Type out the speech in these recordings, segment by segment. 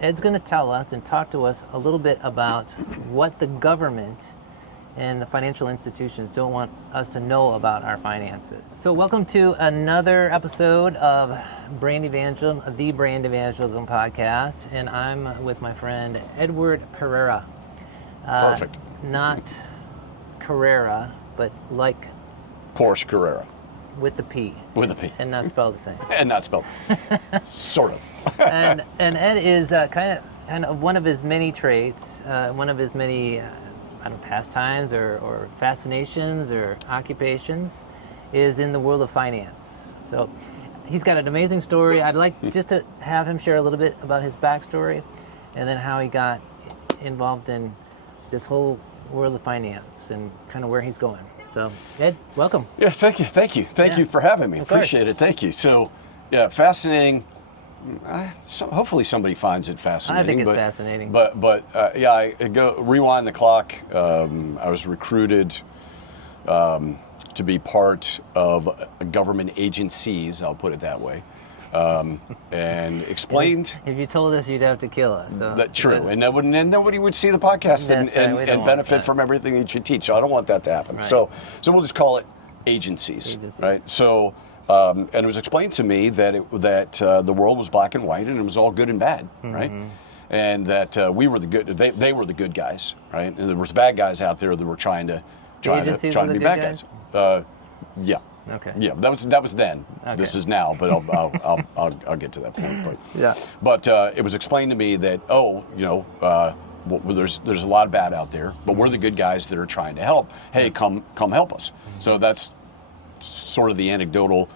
Ed's going to tell us and talk to us a little bit about what the government and the financial institutions don't want us to know about our finances. So welcome to another episode of Brand Evangelism, the Brand Evangelism podcast, and I'm with my friend Edward Pereira. Perfect. Not Carrera, but like Porsche Carrera. with the P. With a P. And not spelled the same. And not spelled. Sort of. and Ed is kind of one of his many traits, one of his many pastimes or fascinations or occupations is in the world of finance. So he's got an amazing story. I'd like just to have him share a little bit about his backstory and then how he got involved in this whole world of finance and kind of where he's going. So Ed, welcome. Yes, thank you. Thank you for having me. Appreciate it. Thank you. So, yeah, fascinating. So hopefully somebody finds it fascinating. I think it's fascinating. But yeah, I go rewind the clock. I was recruited to be part of government agencies. I'll put it that way, and explained. If you told us, you'd have to kill us. So. That's true, and nobody would see the podcast and benefit from everything that you teach. So I don't want that to happen. Right. So we'll just call it agencies. Right? So. And it was explained to me that the world was black and white, and it was all good and bad, right? And that we were the good, they were the good guys, right? And there was bad guys out there that were trying to be bad guys. Yeah. Okay. Yeah, that was then. Okay. This is now, but I'll get to that point. But yeah. But it was explained to me that there's a lot of bad out there, but we're the good guys that are trying to help. Hey, come help us. So that's sort of the anecdotal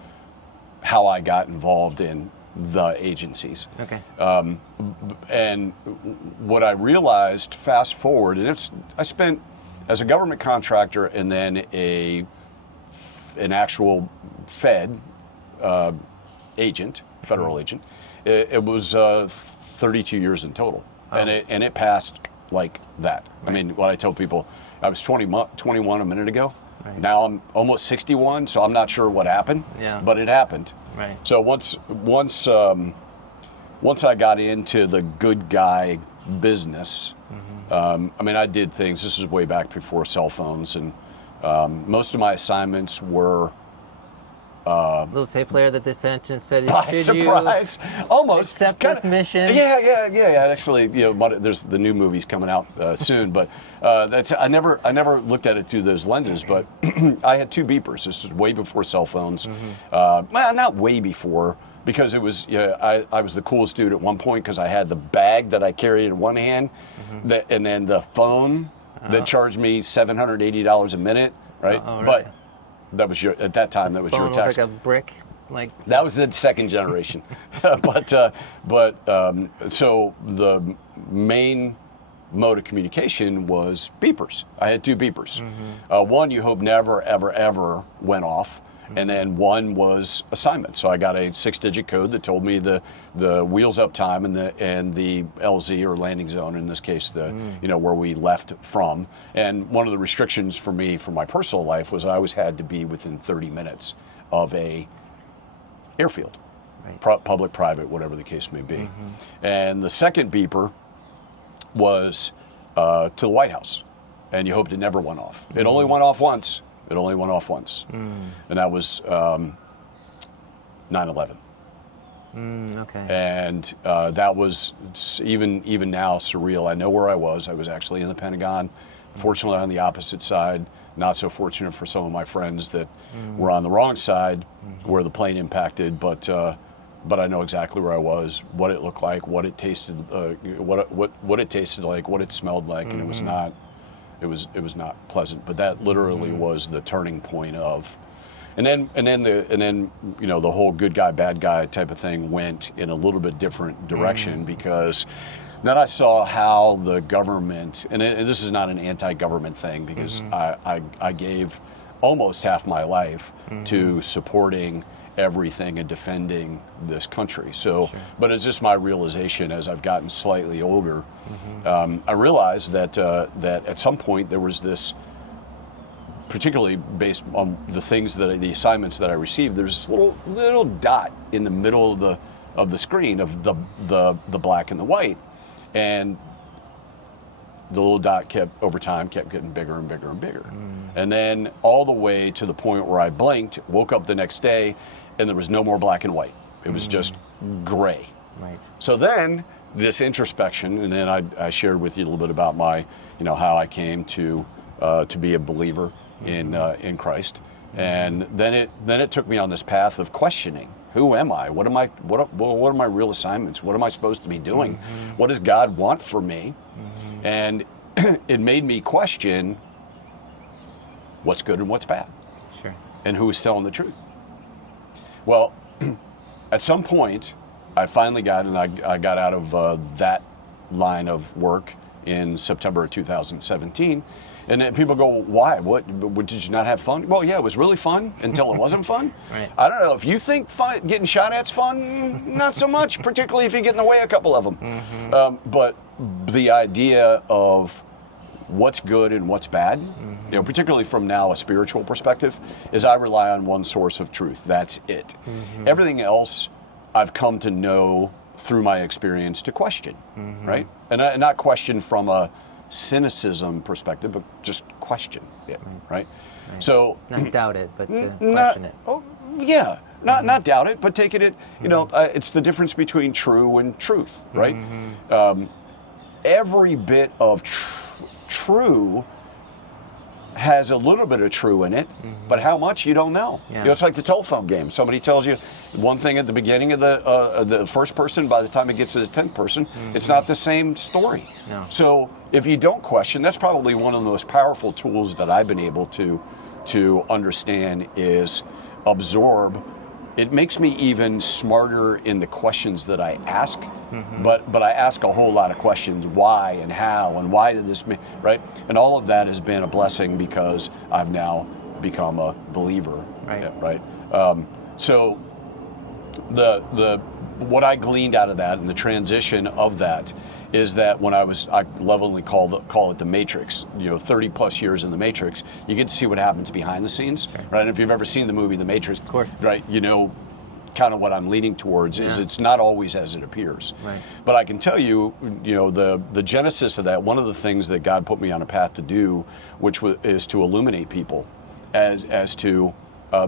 how I got involved in the agencies. Okay. And what I realized, fast forward, and I spent as a government contractor and then an actual Fed agent, federal agent. It was 32 years in total, and it passed like that. Right. I mean, when I tell people, I was 21 a minute ago. Right. Now I'm almost 61, so I'm not sure what happened, but it happened. Right. So once I got into the good guy business, I did things. This is way back before cell phones, and most of my assignments were little tape player that they sent and said, by surprise, almost accept this mission. Yeah. Actually, there's the new movies coming out soon, but I never looked at it through those lenses. But I had two beepers. This was way before cell phones. Well, not way before, because it was I was the coolest dude at one point because I had the bag that I carried in one hand, and then the phone that charged me $780 a minute, right? Right. But that was at that time, that was your tax. Like a brick, like that was the second generation. So the main mode of communication was beepers. I had two beepers. One you hope never, ever went off. And then one was assignment. So I got a 6-digit code that told me the wheels up time and the LZ, or landing zone in this case, where we left from. And one of the restrictions for me for my personal life was I always had to be within 30 minutes of a airfield, right. Public, private, whatever the case may be. And the second beeper was to the White House, and you hoped it never went off. It only went off once. And that was 9/11. Okay. And that was even now surreal. I know where I was. I was actually in the Pentagon. Fortunately, on the opposite side. Not so fortunate for some of my friends that were on the wrong side, where the plane impacted. But I know exactly where I was, what it looked like, what it tasted, what it tasted like, what it smelled like, and it was not. It was not pleasant, but that literally was the turning point of, and then the whole good guy bad guy type of thing went in a little bit different direction, because then I saw how the government, and this is not an anti-government thing, because I gave almost half my life to supporting everything and defending this country. So, but it's just my realization as I've gotten slightly older. I realized that at some point there was this, particularly based on the assignments that I received, there's this little dot in the middle of the screen of the black and the white, And the little dot over time kept getting bigger and bigger and bigger. And then all the way to the point where I blinked, woke up the next day, and there was no more black and white. It was just gray. Right. So then this introspection, and then I shared with you a little bit about my, how I came to be a believer in Christ. And then it took me on this path of questioning. Who am I? What are my real assignments? What am I supposed to be doing? What does God want for me? And it made me question what's good and what's bad. Sure. And who is telling the truth. Well, at some point, I finally got out of that line of work in September of 2017. And then people go, why? What did you not have fun? Well, yeah, it was really fun until it wasn't fun. Right. I don't know if you think getting shot at's fun, not so much, particularly if you get in the way a couple of them. But the idea of what's good and what's bad, particularly from now a spiritual perspective, is I rely on one source of truth. That's it. Everything else I've come to know through my experience to question, right? And not question from a cynicism perspective, but just question it, right? So not doubt it, but question it. Oh, yeah, not doubt it, but take it. It's the difference between true and truth, right? Every bit of true has a little bit of true in it, but how much you don't know. Yeah. It's like the telephone game. Somebody tells you one thing at the beginning of the first person, by the time it gets to the 10th person, it's not the same story. No. So if you don't question, that's probably one of the most powerful tools that I've been able to understand is absorb. It makes me even smarter in the questions that I ask, but I ask a whole lot of questions, why and how and why did this, right? And all of that has been a blessing because I've now become a believer, right? So what I gleaned out of that and the transition of that is that when I lovingly call it the Matrix, 30 plus years in the Matrix, you get to see what happens behind the scenes, right? And if you've ever seen the movie The Matrix, of course, right, kind of what I'm leaning towards is it's not always as it appears. Right. But I can tell you, the genesis of that, one of the things that God put me on a path to do, is to illuminate people as to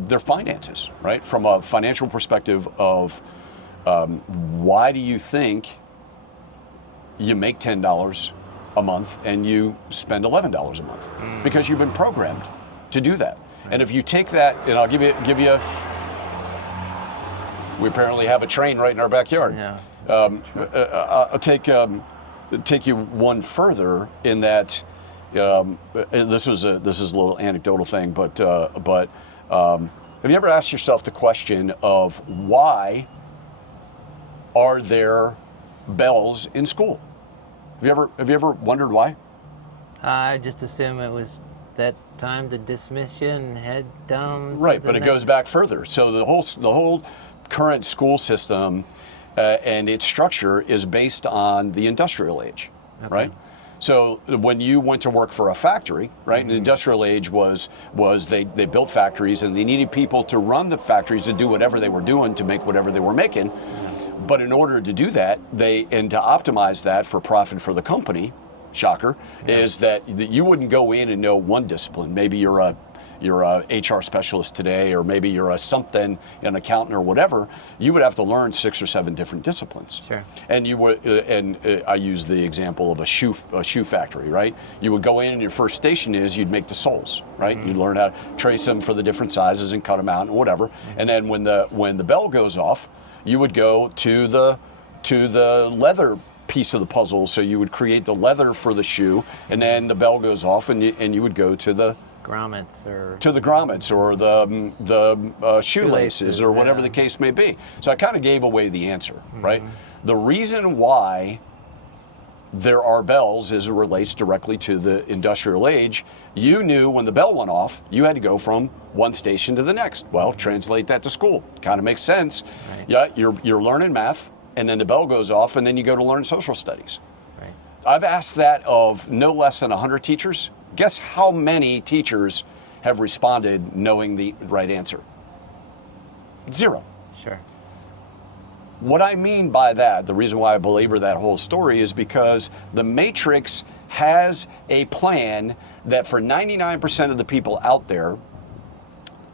their finances, right? From a financial perspective of why do you think you make $10 a month and you spend $11 a month? Because you've been programmed to do that. And if you take that, and I'll give you. We apparently have a train right in our backyard. Yeah. I'll take you one further in that. This is a little anecdotal thing, but have you ever asked yourself the question of why are there bells in school? Have you ever wondered why? I just assume it was that time to dismiss you and head down. Right, but it goes back further. So the whole current school system and its structure is based on the industrial age, right? So when you went to work for a factory, right? The industrial age was they built factories and they needed people to run the factories to do whatever they were doing to make whatever they were making. But in order to do that, and to optimize that for profit for the company, shocker, is that you wouldn't go in and know one discipline. Maybe you're a HR specialist today, or maybe you're an accountant or whatever. You would have to learn 6 or 7 different disciplines. Sure. And you would, I use the example of a shoe factory, right? You would go in, and your first station is you'd make the soles, right? You'd learn how to trace them for the different sizes and cut them out and whatever. And then when the bell goes off, you would go to the leather piece of the puzzle. So you would create the leather for the shoe, and then the bell goes off, and you would go to the grommets or the shoelaces or whatever the case may be. So I kind of gave away the answer, right? The reason why there are bells as it relates directly to the industrial age. You knew when the bell went off, you had to go from one station to the next. Well, translate that to school. Kind of makes sense. Right. Yeah, you're learning math, and then the bell goes off, and then you go to learn social studies. Right. I've asked that of no less than 100 teachers. Guess how many teachers have responded knowing the right answer? 0. Sure. what I mean by that, the reason why I belabor that whole story is because the Matrix has a plan that for 99% of the people out there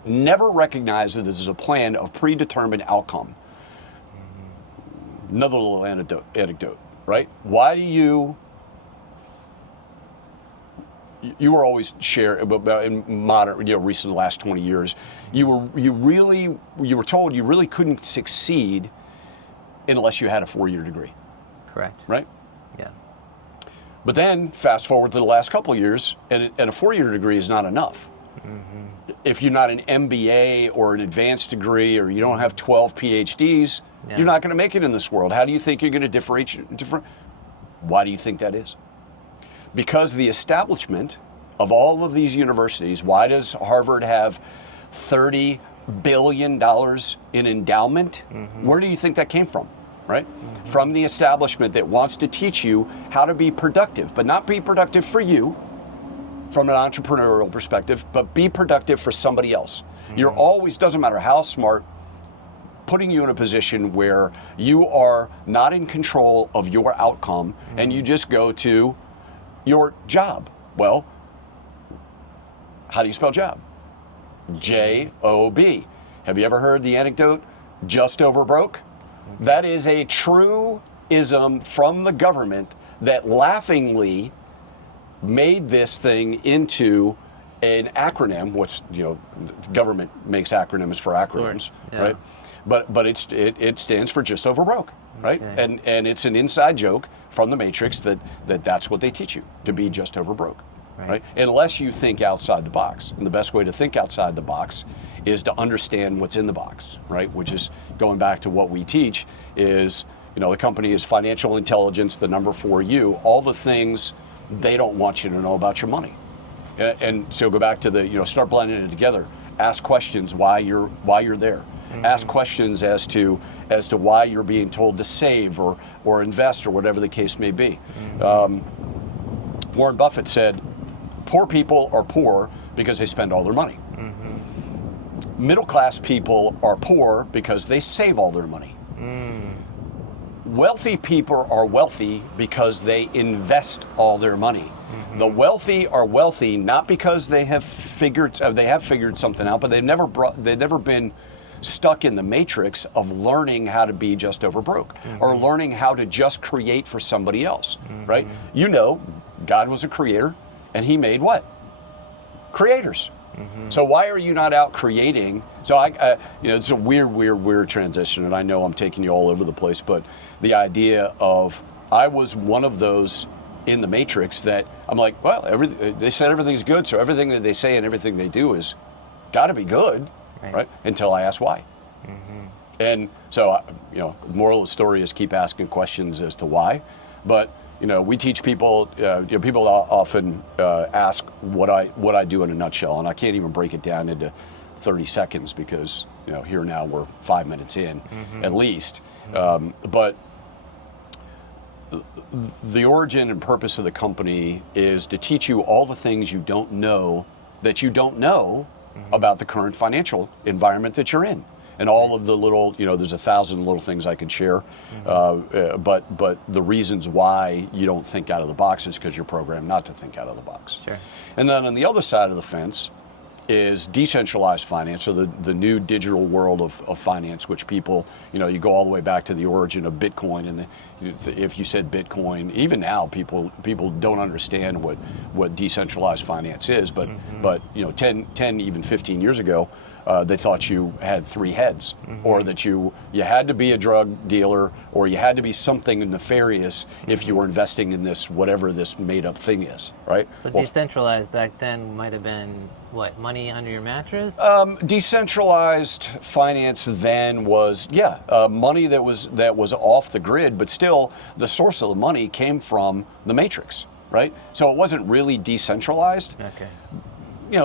never recognize that this is a plan of predetermined outcome. Another little anecdote, right? Why do you were always in modern, recent, the last 20 years, you were told you really couldn't succeed unless you had a 4-year degree. Correct. Right? Yeah. But then fast forward to the last couple of years, and a 4-year degree is not enough. Mm-hmm. If you're not an MBA or an advanced degree, or you don't have 12 PhDs, you're not going to make it in this world. How do you think you're going to differentiate? Why do you think that is? Because the establishment of all of these universities, why does Harvard have $30 billion in endowment? Mm-hmm. Where do you think that came from, right? Mm-hmm. From the establishment that wants to teach you how to be productive, but not be productive for you from an entrepreneurial perspective, but be productive for somebody else. Mm-hmm. You're always, doesn't matter how smart, putting you in a position where you are not in control of your outcome, mm-hmm. and you just go to your job. Well, how do you spell job? J-O-B. Have you ever heard the anecdote, just over broke? That is a truism from the government that laughingly made this thing into an acronym, which, the government makes acronyms for acronyms, right? But it stands for just over broke, right? Okay. And it's an inside joke from the Matrix that's what they teach you, to be just over broke, right? Unless you think outside the box. And the best way to think outside the box is to understand what's in the box, right? Which is, going back to what we teach, is, the company is financial intelligence, the number 4U, all the things they don't want you to know about your money. And so go back to the, start blending it together. Ask questions why you're there. Mm-hmm. Ask questions as to why you're being told to save or invest, or whatever the case may be. Mm-hmm. Warren Buffett said, poor people are poor because they spend all their money. Mm-hmm. Middle class people are poor because they save all their money. Mm. Wealthy people are wealthy because they invest all their money. Mm-hmm. The wealthy are wealthy not because they have figured something out, but they've never been stuck in the matrix of learning how to be just over broke, mm-hmm. or learning how to just create for somebody else, mm-hmm. right? God was a creator, and he made what? Creators. Mm-hmm. So why are you not out creating? So it's a weird transition, and I know I'm taking you all over the place, but the idea of, I was one of those in the matrix that I'm like, well, they said everything's good, so everything that they say and everything they do is got to be good, right? Until I ask why. Mm-hmm. And so, moral of the story is keep asking questions as to why. But we teach people. People often ask what I do in a nutshell, and I can't even break it down into 30 seconds because here now we're 5 minutes in, mm-hmm. at least. Mm-hmm. But the origin and purpose of the company is to teach you all the things you don't know mm-hmm. about the current financial environment that you're in. And all of the little, there's 1,000 little things I could share, mm-hmm. But the reasons why you don't think out of the box is because you're programmed not to think out of the box. Sure. And then on the other side of the fence is decentralized finance, or the new digital world of finance, which people, you go all the way back to the origin of Bitcoin, and if you said Bitcoin, even now people don't understand what decentralized finance is, but mm-hmm. but 10 even 15 years ago, they thought you had 3 heads, mm-hmm. or that you had to be a drug dealer, or you had to be something nefarious mm-hmm. if you were investing in this, whatever this made up thing is, right? So decentralized back then might have been what, money under your mattress? Decentralized finance then was money that was off the grid, but still the source of the money came from the matrix, right? So it wasn't really decentralized. Okay.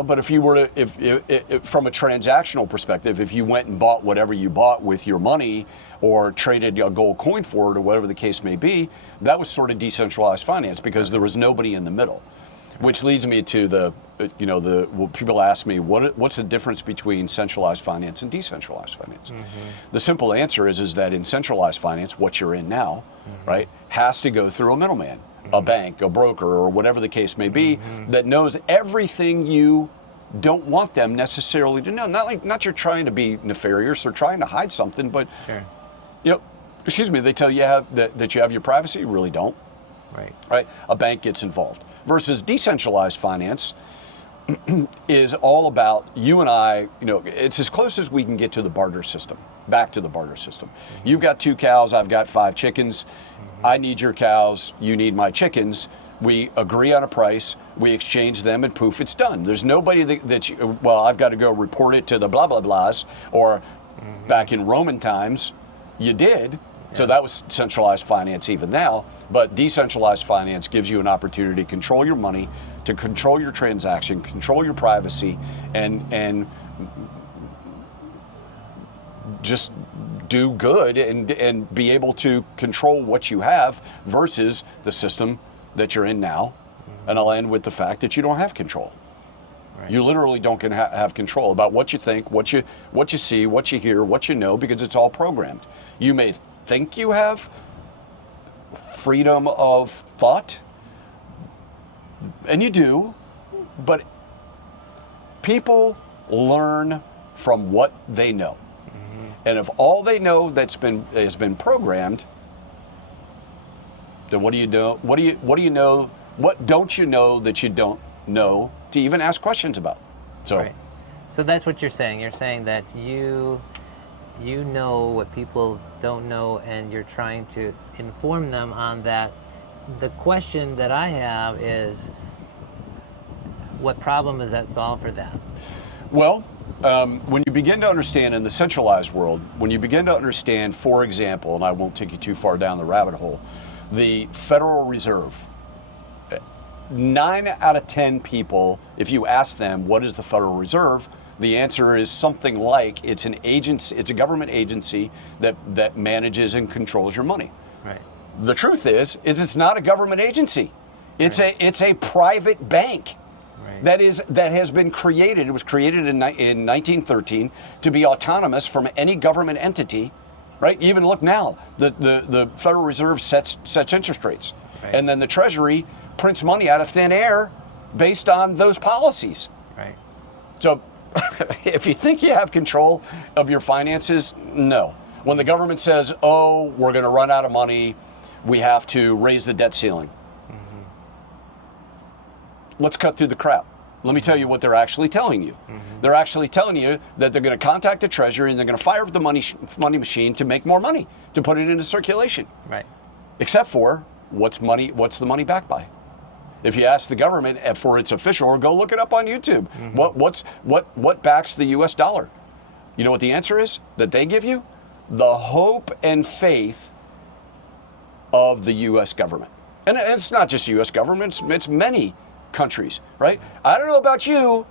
But if you were to, if from a transactional perspective, if you went and bought whatever you bought with your money, or traded a gold coin for it, or whatever the case may be, that was sort of decentralized finance because there was nobody in the middle. which leads me to well, people ask me, what's the difference between centralized finance and decentralized finance? The simple answer is that in centralized finance, what you're in now, right, has to go through a middleman, a bank, a broker, or whatever the case may be, that knows everything you don't want them necessarily to know. Not you're trying to be nefarious or trying to hide something, but they tell you that you have your privacy. You really don't. Right. A bank gets involved. Versus decentralized finance is all about you and I. It's as close as we can get to the barter system. Back to the barter system. You've got 2 cows. I've got 5 chickens. I need your cows. You need my chickens. We agree on a price, we exchange them, and poof, it's done. There's nobody I've got to go report it to the blah, blah, blahs, or back in Roman times, you did. So that was centralized finance even now, but decentralized finance gives you an opportunity to control your money, to control your transaction, control your privacy, and just do good and be able to control what you have versus the system that you're in now. And I'll end with the fact that you don't have control. You literally don't have control about what you think, what you see, what you hear, what you know, because it's all programmed. You may think you have freedom of thought, and you do, but people learn from what they know. And if all they know has been programmed, then what do you know? What do you know? What don't you know that you don't know to even ask questions about? So that's what you're saying. You're saying that you know what people don't know, and you're trying to inform them on that. The question that I have is, what problem does that solve for them? Well, when you begin to understand in the centralized world, when you begin to understand, for example, and I won't take you too far down the rabbit hole, the Federal Reserve, 9 out of 10 people, if you ask them what is the Federal Reserve, the answer is something like it's an agency, it's a government agency that manages and controls your money. Right. The truth is it's not a government agency. It's a private bank. That has been created. It was created in 1913 to be autonomous from any government entity. Right? Even look now, the Federal Reserve sets interest rates, and then the Treasury prints money out of thin air based on those policies. Right. So, if you think you have control of your finances, no. When the government says, "Oh, we're going to run out of money, we have to raise the debt ceiling," let's cut through the crap. Let me tell you what they're actually telling you. They're actually telling you that they're going to contact the Treasury and they're going to fire up the money machine to make more money, to put it into circulation. Right. Except for, what's the money backed by? If you ask the government for its official, or go look it up on YouTube, what backs the U.S. dollar? You know what the answer is that they give you? The hope and faith of the U.S. government. And it's not just U.S. government, it's many countries, right? I don't know about you.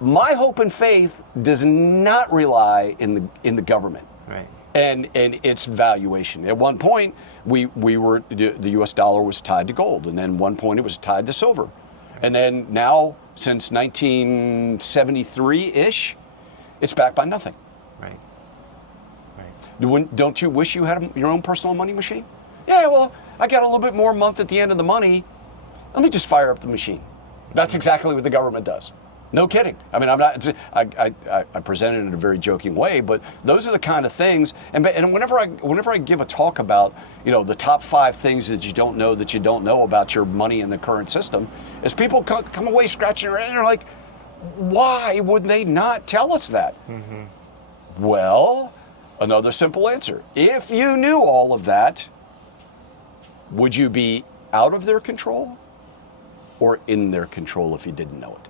My hope and faith does not rely in the government, right? And its valuation. At one point, the U.S. dollar was tied to gold, and then one point it was tied to silver, and then now since 1973-ish, it's backed by nothing. Right. Don't you wish you had your own personal money machine? Yeah, well, I got a little bit more a month at the end of the money. Let me just fire up the machine. That's exactly what the government does. No kidding. I mean, I present it in a very joking way, but those are the kind of things. And whenever I give a talk about, the top 5 things that you don't know about your money in the current system, is people come away scratching their head and they're like, why would they not tell us that? Well, another simple answer. If you knew all of that, would you be out of their control or in their control if you didn't know it?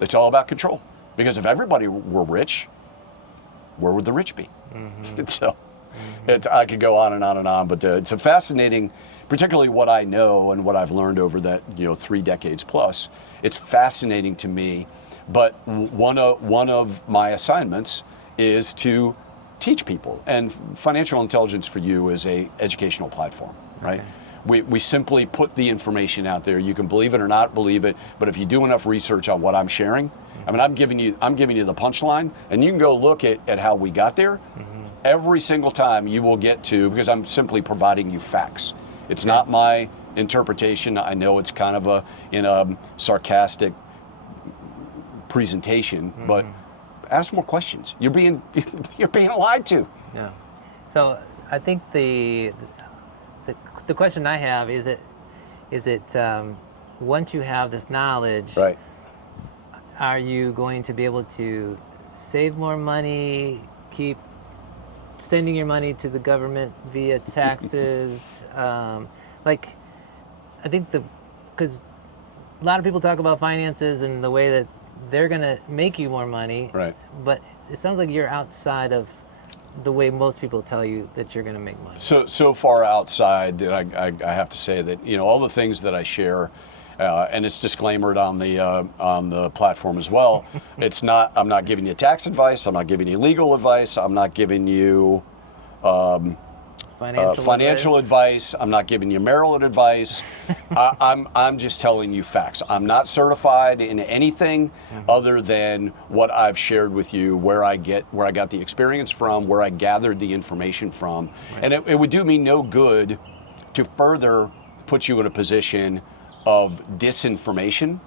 It's all about control. Because if everybody were rich, where would the rich be? So I could go on and on and on, but it's a fascinating, particularly what I know and what I've learned over that 3 decades plus. It's fascinating to me. But one of my assignments is to teach people. And financial intelligence for you is a educational platform, right? Okay. We simply put the information out there. You can believe it or not believe it, but if you do enough research on what I'm sharing, I mean, I'm giving you the punchline, and you can go look at how we got there. Every single time you will get to, because I'm simply providing you facts. It's not my interpretation. I know it's kind of in a sarcastic presentation, but ask more questions. You're being lied to. Yeah. So I think the question I have is it once you have this knowledge, right, are you going to be able to save more money, keep sending your money to the government via taxes? Like, I think because a lot of people talk about finances and the way that they're going to make you more money, right? But it sounds like you're outside of the way most people tell you that you're going to make money. So far outside that I have to say that, you know, all the things that I share, and it's disclaimered on the platform as well. I'm not giving you tax advice. I'm not giving you legal advice. I'm not giving you financial advice. I'm not giving you marital advice. I'm just telling you facts. I'm not certified in anything other than what I've shared with you, where I got the experience from, where I gathered the information from. Right. And it would do me no good to further put you in a position of disinformation.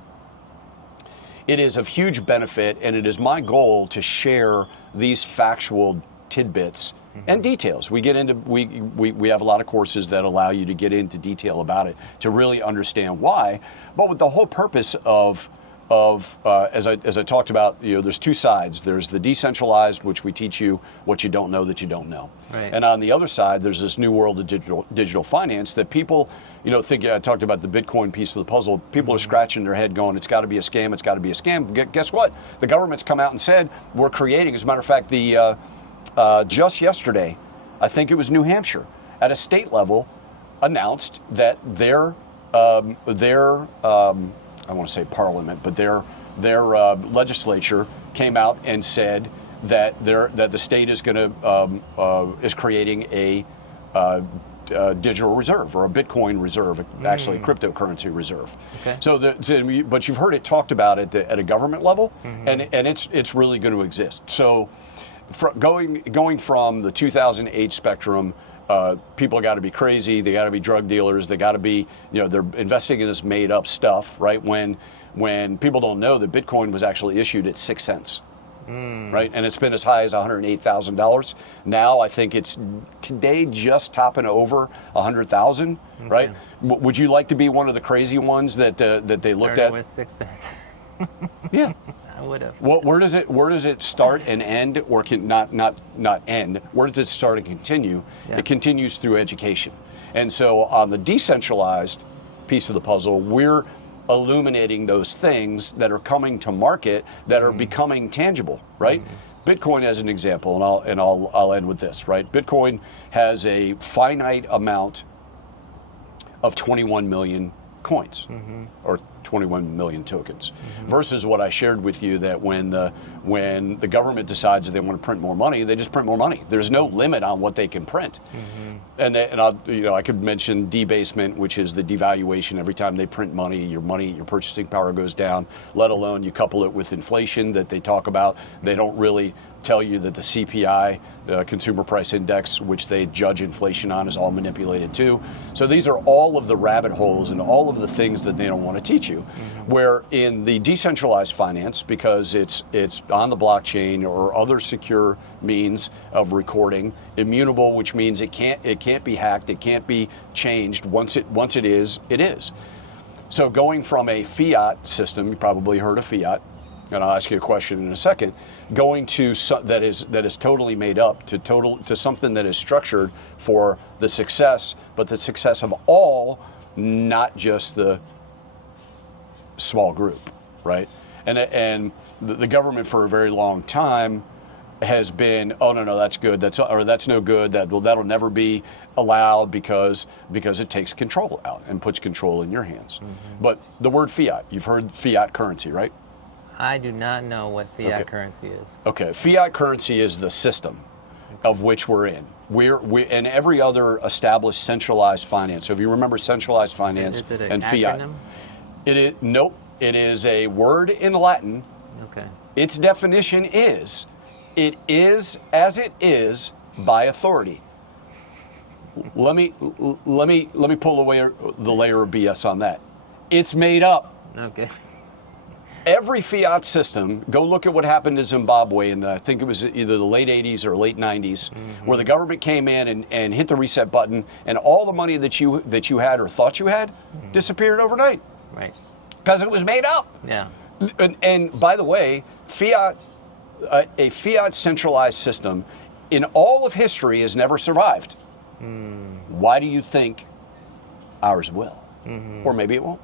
It is of huge benefit, and it is my goal to share these factual tidbits and details. We have a lot of courses that allow you to get into detail about it, to really understand why. But with the whole purpose of as I talked about, you know, there's two sides. There's the decentralized, which we teach you what you don't know that you don't know. Right. And on the other side, there's this new world of digital finance that people, you know, think. I talked about the Bitcoin piece of the puzzle. People are scratching their head going, it's got to be a scam, it's got to be a scam. Guess what? The government's come out and said, we're creating, as a matter of fact, just yesterday, I think it was New Hampshire, at a state level, announced that their I want to say parliament, but their legislature came out and said that the state is is creating a digital reserve, or a Bitcoin reserve, actually a cryptocurrency reserve. Okay. But you've heard it talked about at a government level, and it's really going to exist. So, going from the 2008 spectrum. People got to be crazy. They got to be drug dealers. They got to be, you know, they're investing in this made up stuff, right? When people don't know that Bitcoin was actually issued at 6 cents, right? And it's been as high as $108,000. Now I think it's today just topping over 100,000, right? Would you like to be one of the crazy ones that they looked at? With 6 cents. Yeah. I would have. Well, where does it start and end, or can not end? Where does it start and continue? Yeah. It continues through education. And so on the decentralized piece of the puzzle, we're illuminating those things that are coming to market that are becoming tangible, right? Bitcoin as an example, and I'll end with this, right? Bitcoin has a finite amount of 21 million coins, or 21 million tokens, versus what I shared with you, that when the government decides that they want to print more money, they just print more money. There's no limit on what they can print. And I could mention debasement, which is the devaluation. Every time they print money, your purchasing power goes down, let alone you couple it with inflation that they talk about. They don't really tell you that the CPI, the Consumer Price Index, which they judge inflation on, is all manipulated too. So these are all of the rabbit holes and all of the things that they don't want to teach you. Where in the decentralized finance, because it's on the blockchain or other secure means of recording, immutable, which means it can't be hacked, it can't be changed. Once it is, it is. So going from a fiat system, you probably heard of fiat, and I'll ask you a question in a second, going to that is totally made up, to something that is structured for the success, but the success of all, not just the small group, right? And the government for a very long time has been, oh no, that's good, that's no good, that'll never be allowed because it takes control out and puts control in your hands. But the word fiat, you've heard fiat currency, right? I do not know what fiat currency is. Okay, fiat currency is the system. of which we're in. We and every other established centralized finance. So if you remember centralized finance is it an and acronym? Fiat, nope. It is a word in Latin. Okay. Its definition is, it is as it is by authority. Let me pull away the layer of BS on that. It's made up. Okay. Every fiat system, go look at what happened to Zimbabwe in I think it was either the late 80s or late 90s, where the government came in and hit the reset button, and all the money that you had or thought you had disappeared overnight. Right. Because it was made up. Yeah. And by the way, a fiat centralized system in all of history has never survived. Why do you think ours will? Or maybe it won't.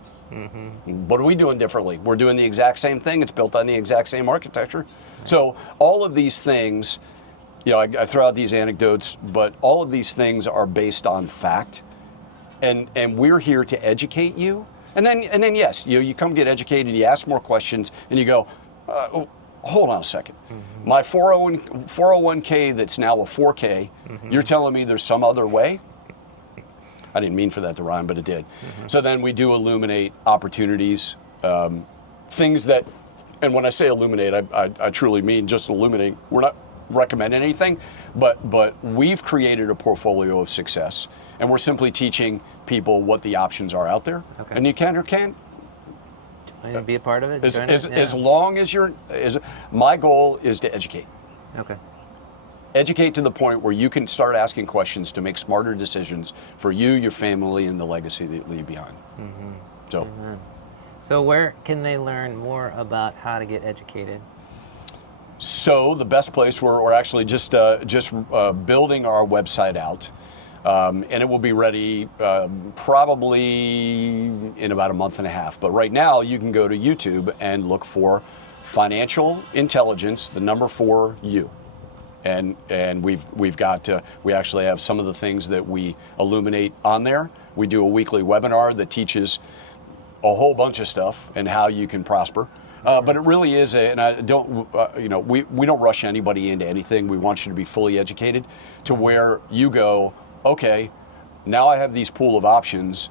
What are we doing differently? We're doing the exact same thing. It's built on the exact same architecture. Right. So all of these things, I throw out these anecdotes, but all of these things are based on fact. And we're here to educate you. And then yes, you come get educated, you ask more questions, and you go, hold on a second. My 401k that's now a 4K, you're telling me there's some other way? I didn't mean for that to rhyme, but it did. So then we do illuminate opportunities, things that, and when I say illuminate, I truly mean just illuminate. We're not recommending anything, but we've created a portfolio of success, and we're simply teaching people what the options are out there. Okay. And you can or can't. Be a part of it? As long as my goal is to educate. Okay. Educate to the point where you can start asking questions to make smarter decisions for you, your family, and the legacy that you leave behind. So where can they learn more about how to get educated? So the best place, we're actually just building our website out, and it will be ready probably in about a month and a half. But right now, you can go to YouTube and look for Financial Intelligence, the number 4U. And we actually have some of the things that we illuminate on there. We do a weekly webinar that teaches a whole bunch of stuff and how you can prosper. But it really is, and I don't, we don't rush anybody into anything. We want you to be fully educated to where you go, okay, now I have these pool of options.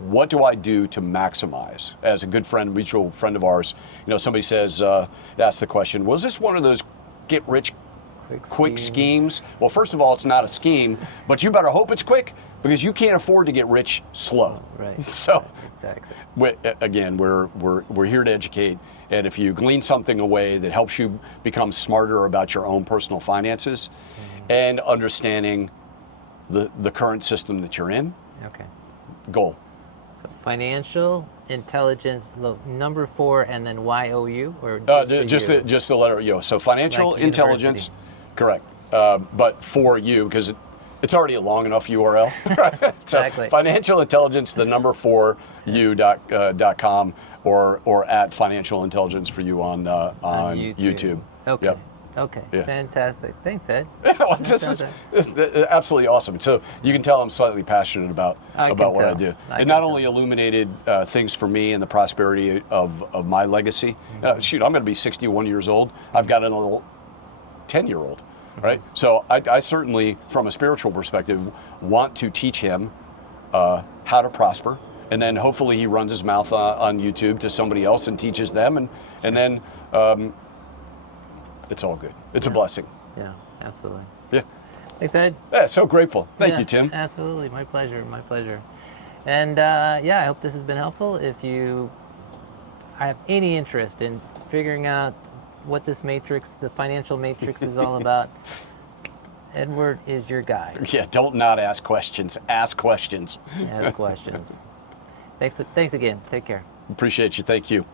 What do I do to maximize? As a good friend, mutual friend of ours, somebody says, ask the question, was this one of those get rich quick schemes? Well, first of all, it's not a scheme, but you better hope it's quick because you can't afford to get rich slow. Right. So, exactly. Again, we're here to educate, and if you glean something away that helps you become smarter about your own personal finances and understanding the current system that you're in. Okay. Goal. So Financial Intelligence, the number 4, and then YOU, or just the letter U. So Financial like Intelligence, correct. But for you, because it's already a long enough URL. So Exactly. Financial Intelligence, the number 4U.com, or at Financial Intelligence for you on YouTube. Okay. Yep. Okay. Yeah. Fantastic. Thanks, Ed. This is absolutely awesome. So you can tell I'm slightly passionate about what I do. It not only illuminated things for me and the prosperity of my legacy. Shoot, I'm going to be 61 years old. I've got a little 10-year-old, right? So I certainly, from a spiritual perspective, want to teach him how to prosper. And then hopefully he runs his mouth on YouTube to somebody else and teaches them. And then it's all good. It's a blessing. Yeah, absolutely. Yeah. Thanks, Ed. Yeah, so grateful. Thank you, Tim. Absolutely. My pleasure. My pleasure. And I hope this has been helpful. If you have any interest in figuring out what this matrix, the financial matrix, is all about, Edward is your guy. Yeah, don't not ask questions. Ask questions. Ask questions. Thanks again. Take care. Appreciate you. Thank you.